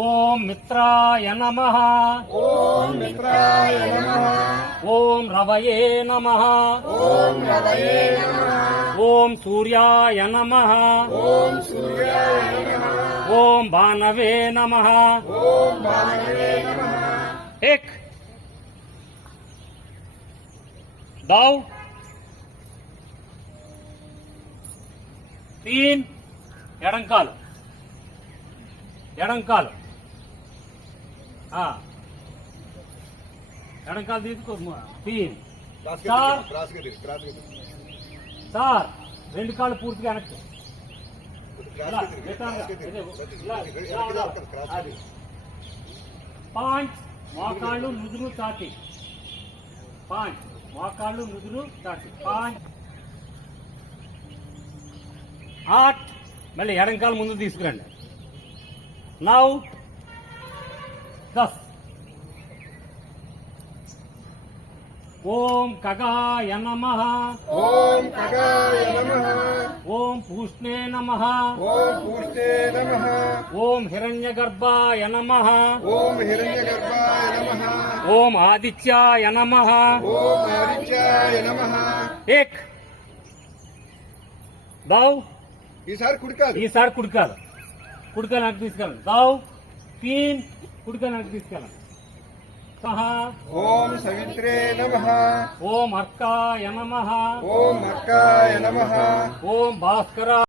ఓం మిత్రాయ నమః. ఓం మిత్రాయ నమః. ఓం రవయే నమః. ఓం రవయే నమః. ఓం సూర్యాయ నమః. ఓం సూర్యాయ నమః. ఓం భానవే నమః. ఓం భానవే నమః. एक दाव 3 ఎడంకాలు ఎడంకాలు ఎడంకాలు తీసుకో 3 సార్ రెండు కాళ్ళు పూర్తిగా వెనక్కి పాంచ్ మోకాళ్ళు నుదురు చాటి పాంచ్ మోకాళ్ళు నుదురు చాటి పాంచ్ 8 మళ్ళీ ఎడంకాలు ముందు తీసుకురండి 9 10 ఓం ఖగాయ నమః. ఓం ఖగాయ నమః. ఓం పూష్ణే నమః. ఓం పూష్ణే నమః. ఓం హిరణ్యగర్భాయ నమః. ఓం హిరణ్యగర్భాయ నమః. ఓం ఆదిత్యాయ నమః. ఓం ఆదిత్యాయ నమః. ఏక్ దావ్ ఈసారి కుడికాలు. ఈసారి కుడికాలు కుడికాలు నాకు తీసుకెళ్ళండి దావ్ 3 కుడికాలు నాకు తీసుకెళ్ళండి సహా. ఓం సవిత్రే నమః. ఓం అర్కాయ నమః. ఓం అర్కాయ నమః. ఓం భాస్కర